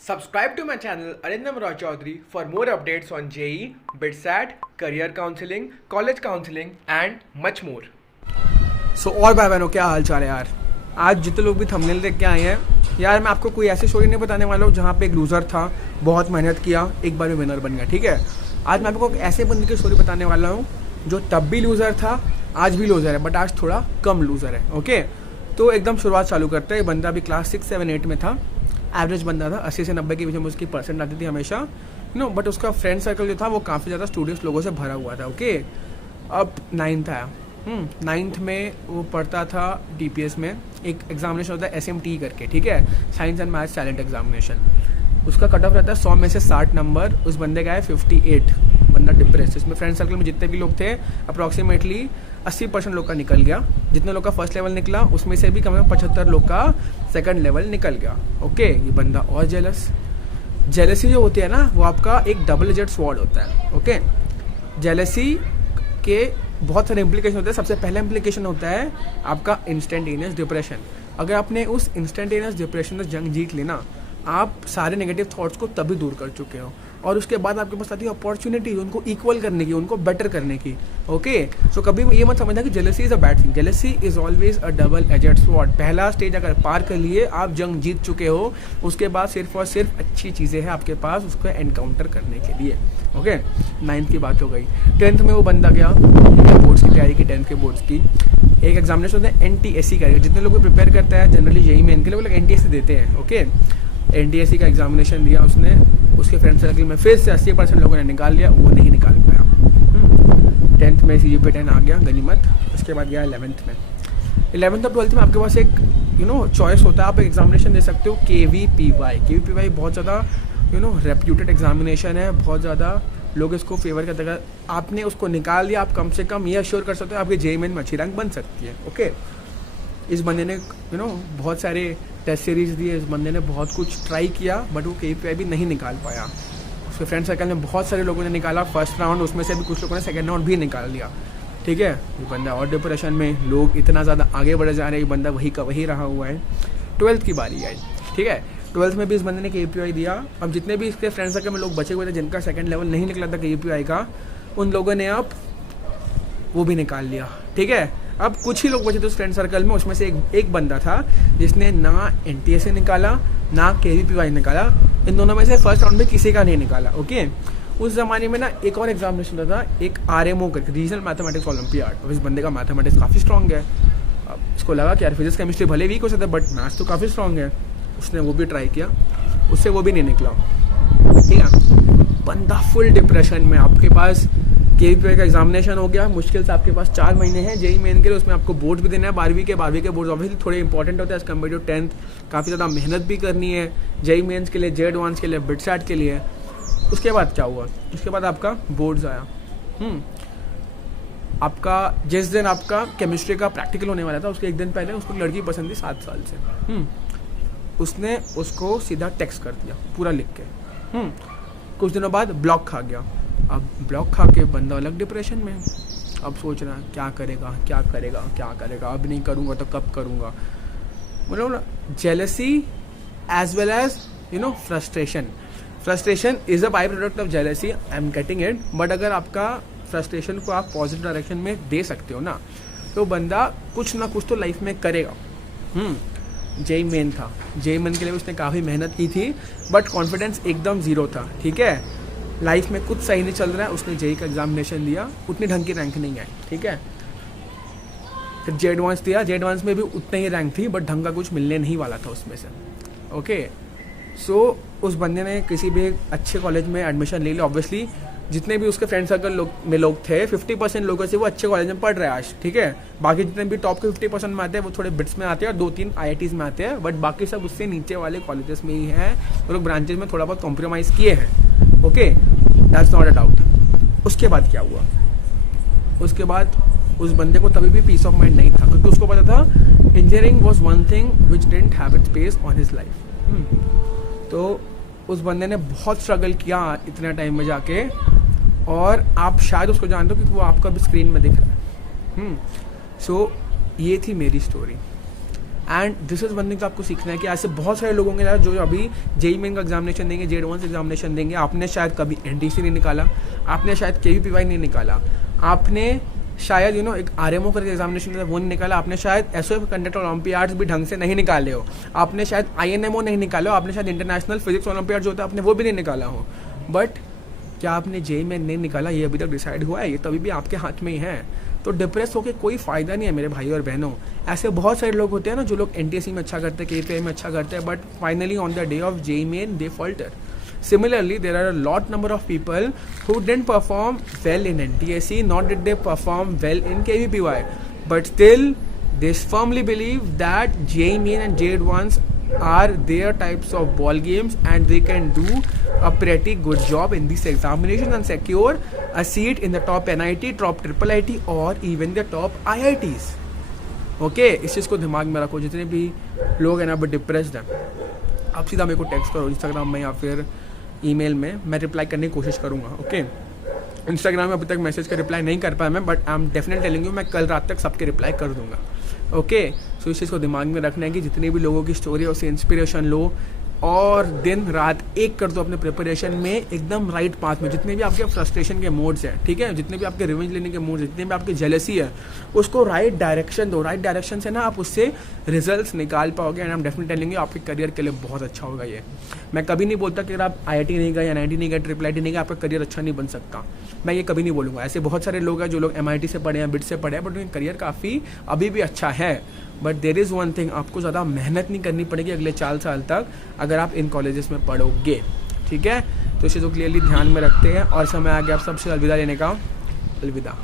Subscribe to my channel Arindam Roy Chaudhary for more updates on JEE, BITSAT, career counseling, college counseling and much more. सो और भाई बहनों क्या हाल चाल है यार। आज जितने लोग भी थंबनेल देख के आए हैं यार, मैं आपको कोई ऐसी स्टोरी नहीं बताने वाला हूँ जहाँ पे एक लूज़र था, बहुत मेहनत किया, एक बार में विनर बन गया। ठीक है, आज मैं आपको एक ऐसे बंदे की स्टोरी बताने वाला हूँ जो तब भी लूज़र था, आज भी लूज़र है, बट आज थोड़ा कम लूज़र है। ओके, तो एकदम शुरुआत चालू करते हैं। बंदा अभी क्लास 6, 7, 8 में था, एवरेज बंदा था, 80 से 90 के बीच में उसकी परसेंट आती थी हमेशा, बट उसका फ्रेंड सर्कल जो था वो काफ़ी ज़्यादा स्टूडेंट्स लोगों से भरा हुआ था। ओके, अब 9th आया। 9th में वो पढ़ता था DPS में, एक एग्जामिनेशन होता है SMT करके, ठीक है, science and maths talent examination. उसका कट ऑफ रहता है 100 में से 60 नंबर, उस बंदे का है 58। बंदा डिप्रेस। इसमें फ्रेंड सर्कल में जितने भी लोग थे अप्रॉक्सीमेटली 80% लोग का निकल गया। जितने लोग का फर्स्ट लेवल निकला उसमें से भी कम से कम 75 लोग का सेकंड लेवल निकल गया। ओके, ये बंदा और जेलसी जो होती है ना, वो आपका एक डबल एजेड स्वॉर्ड होता है। ओके, जेलसी के बहुत सारे इम्प्लीकेशन होते हैं। सबसे पहला इम्प्लीकेशन होता है आपका इंस्टेंटेनियस डिप्रेशन। अगर आपने उस इंस्टेंटेनियस डिप्रेशन में जंग जीत लेना, आप सारे नेगेटिव थॉट्स को तभी दूर कर चुके हो, और उसके बाद आपके पास आती है अपॉर्चुनिटी उनको इक्वल करने की, उनको बेटर करने की। ओके, सो कभी ये मत समझना कि jealousy is a bad thing. Jealousy is always a double aged sword. पहला स्टेज अगर पार कर लिए, आप जंग जीत चुके हो, उसके बाद सिर्फ और सिर्फ अच्छी चीज़ें हैं आपके पास उसको एनकाउंटर करने के लिए। ओके, 9th की बात हो गई। 10th में वो बंदा गया, बोर्ड्स की तैयारी की, 10th के बोर्ड्स की। एक एग्जामिनेशन होता है NTSC का, जितने लोग प्रिपेयर करते हैं जनरली JEE मेन के लिए, वो लोग NTSC देते हैं। ओके, NTSC का एग्जामिनेशन दिया उसने, उसके फ्रेंड सर्कल में फिर से 80% लोगों ने निकाल लिया, वो नहीं निकाल पाया। 10th में CGPA 10 आ गया, गनीमत। उसके बाद गया 11th में। 11th और 12th में आपके पास एक चॉइस होता है, आप एग्जामिनेशन दे सकते हो KVPY बहुत ज़्यादा रेप्यूटेड एग्जामिनेशन है, बहुत ज़्यादा लोग इसको फेवर करते हैं। आपने उसको निकाल लिया, आप कम से कम ये अश्योर कर सकते हो आपके JEE में अच्छी रैंक बन सकती है। ओके, इस बंदे ने बहुत सारे टेस्ट सीरीज दिए, इस बंदे ने बहुत कुछ ट्राई किया, बट वो KVPY भी नहीं निकाल पाया। उसके फ्रेंड सर्कल में बहुत सारे लोगों ने निकाला फर्स्ट राउंड, उसमें से भी कुछ लोगों ने सेकेंड राउंड भी निकाल लिया। ठीक है, ये बंदा और डिप्रेशन में, लोग इतना ज़्यादा आगे बढ़े जा रहे हैं, ये बंदा वही का वही रहा हुआ है। 12th की बारी आई। ठीक है, 12th में भी इस बंदे ने KVPY दिया। अब जितने भी इसके फ्रेंड सर्कल में लोग बचे हुए थे जिनका सेकंड लेवल नहीं निकला था KVPY का, उन लोगों ने अब वो भी निकाल लिया। ठीक है, अब कुछ ही लोग बचे थे उस फ्रेंड सर्कल में, उसमें से एक बंदा था जिसने ना NTSC निकाला ना KVPY निकाला। इन दोनों में से फर्स्ट राउंड में किसी का नहीं निकाला। ओके, उस ज़माने में ना एक और एग्जामिनेशन होता था, एक RMO करके, रीजनल मैथमेटिक्स ओलंपियाड। और इस बंदे का मैथमेटिक्स काफ़ी स्ट्रॉन्ग है। अब इसको लगा कि यार फिजिक्स केमिस्ट्री भले वीक हो सकता है, बट मैथ्स तो काफ़ी स्ट्रॉन्ग है। उसने वो भी ट्राई किया, उससे वो भी नहीं निकला। ठीक है, बंदा फुल डिप्रेशन में। आपके पास KVPY का एग्जामिनेशन हो गया, मुश्किल से आपके पास 4 महीने हैं JEE मेन के लिए, उसमें आपको बोर्ड भी देना है। 12वीं के बोर्ड ऑब्वियसली थोड़े इंपॉर्टेंट होते हैं एज कम्पेयर टू 10th। काफ़ी ज़्यादा मेहनत भी करनी है JEE मेन्स के लिए, JEE एडवांस के लिए, BITSAT के लिए। उसके बाद क्या हुआ, उसके बाद आपका बोर्ड्स आया। आपका जिस दिन आपका केमिस्ट्री का प्रैक्टिकल होने वाला था, उसके एक दिन पहले उसको लड़की पसंद थी 7 साल से। उसने उसको सीधा टेक्स्ट कर दिया पूरा लिख के। कुछ दिनों बाद ब्लॉक खा गया। अब ब्लॉक खा के बंदा अलग डिप्रेशन में। अब सोच रहा है क्या करेगा, अब नहीं करूँगा तो कब करूँगा। मतलब jealousy as well as frustration is a by product of jealousy, I am getting it. But अगर आपका फ्रस्ट्रेशन को आप पॉजिटिव डायरेक्शन में दे सकते हो ना, तो बंदा कुछ ना कुछ तो लाइफ में करेगा। JEE मेन था, JEE मेन के लिए उसने काफ़ी मेहनत की थी, बट कॉन्फिडेंस एकदम ज़ीरो था। ठीक है, लाइफ में कुछ सही नहीं चल रहा है, उसने JEE का एग्जामिनेशन दिया, उतनी ढंग की रैंक नहीं आई। ठीक है, फिर JEE एडवांस दिया, JEE एडवांस में भी उतनी ही रैंक थी, बट ढंग का कुछ मिलने नहीं वाला था उसमें से। ओके, सो उस बंदे ने किसी भी अच्छे कॉलेज में एडमिशन ले लिया। ऑब्वियसली जितने भी उसके फ्रेंड सर्कल में लोग थे, 50% लोगों से वो अच्छे कॉलेज में पढ़ रहे हैं आज। ठीक है, बाकी जितने भी टॉप के 50% में आते हैं वो थोड़े बिट्स में आते हैं और 2-3 IITs में आते हैं, बट बाकी सब उससे नीचे वाले कॉलेजेस में ही हैं। वो लोग ब्रांचेज में थोड़ा बहुत कॉम्प्रोमाइज़ किए हैं। Okay, that's not a doubt. उसके बाद क्या हुआ, उसके बाद उस बंदे को तभी भी पीस ऑफ माइंड नहीं था, क्योंकि उसको पता था engineering was one thing which didn't have it's space on his life. तो उस बंदे ने बहुत स्ट्रगल किया इतने टाइम में जाके, और आप शायद उसको जानते हो क्योंकि वो आपका भी स्क्रीन में दिख रहा है। सो ये थी मेरी story. And this is one thing आपको सीखना है कि ऐसे बहुत सारे लोग होंगे यार जो अभी जेई मेन का एग्जामिनेशन देंगे, जेई एडवांस एग्जामिनेशन देंगे, आपने शायद कभी एनटीसी नहीं निकाला, आपने शायद केवीपीवाई नहीं निकाला, आपने शायद एक आरएमओ करके एग्जामिनेशन था वो नहीं निकाला, आपने शायद एसओएफ कंडक्ट ओलंपियाड्स भी ढंग से नहीं निकाले हो, आपने शायद आईएनएमओ नहीं निकाला हो, आपने शायद इंटरनेशनल फिजिक्स ओलंपियाड जो होता है आपने वो भी नहीं निकाला हो, बट क्या आपने जेई में नहीं निकाला ये अभी तक डिसाइड हुआ है? ये तभी भी आपके हाथ में ही है। तो डिप्रेस होकर कोई फ़ायदा नहीं है मेरे भाई और बहनों। ऐसे बहुत सारे लोग होते हैं ना जो लोग एनटीएससी में अच्छा करते हैं, केवीपीआई में अच्छा करते हैं, but finally on the day of JEE Main they falter. Similarly, there are a lot number of people who didn't perform well in NTSC, nor did they perform well in KVPY, but still they firmly believe that JEE Main and JEE Advance are their types of ball games and they can do a pretty good job in these examinations and secure a seat in the top NIT, top triple IT or even the top IITs. Okay, इस चीज़ को दिमाग में रखो। जितने भी लोग हैं ना बट डिप्रेस्ड हैं, आप सीधा मेरे को टेक्स्ट करो इंस्टाग्राम में या फिर ईमेल में, मैं रिप्लाई करने की कोशिश करूँगा। ओके, इंस्टाग्राम में अभी तक मैसेज का रिप्लाई नहीं कर पाया मैं, but I am definitely telling you मैं कल रात तक सबके रिप्लाई कर दूंगा। ओके, सो इस चीज़ को दिमाग में रखना है कि जितने भी लोगों की स्टोरी है उससे इंस्पिरेशन लो और दिन रात एक कर दो अपने प्रिपरेशन में एकदम राइट पाथ में। जितने भी आपके फ्रस्ट्रेशन के मोड्स हैं, ठीक है, जितने भी आपके रिवेंज लेने के मोड्स, जितने भी आपकी जेलसी है, उसको राइट डायरेक्शन दो। राइट डायरेक्शन से ना आप उससे रिजल्ट्स निकाल पाओगे and I am definitely telling you आपके करियर के लिए बहुत अच्छा होगा ये। मैं कभी नहीं बोलता कि अगर आप IIT नहीं गए, NIT नहीं गए, ट्रिपल IT नहीं गए, आपका करियर अच्छा नहीं बन सकता, मैं ये कभी नहीं बोलूँगा। ऐसे बहुत सारे लोग हैं जो लोग MIT से पढ़े हैं, बिट से पढ़े हैं, बट उनका करियर काफ़ी अभी भी अच्छा है। But there is one thing, आपको ज़्यादा मेहनत नहीं करनी पड़ेगी अगले 4 साल तक अगर आप इन कॉलेजेस में पढ़ोगे, ठीक है। तो इस चीज़ को क्लियरली ध्यान में रखते हैं और समय आ गया आप सबसे अलविदा लेने का। अलविदा।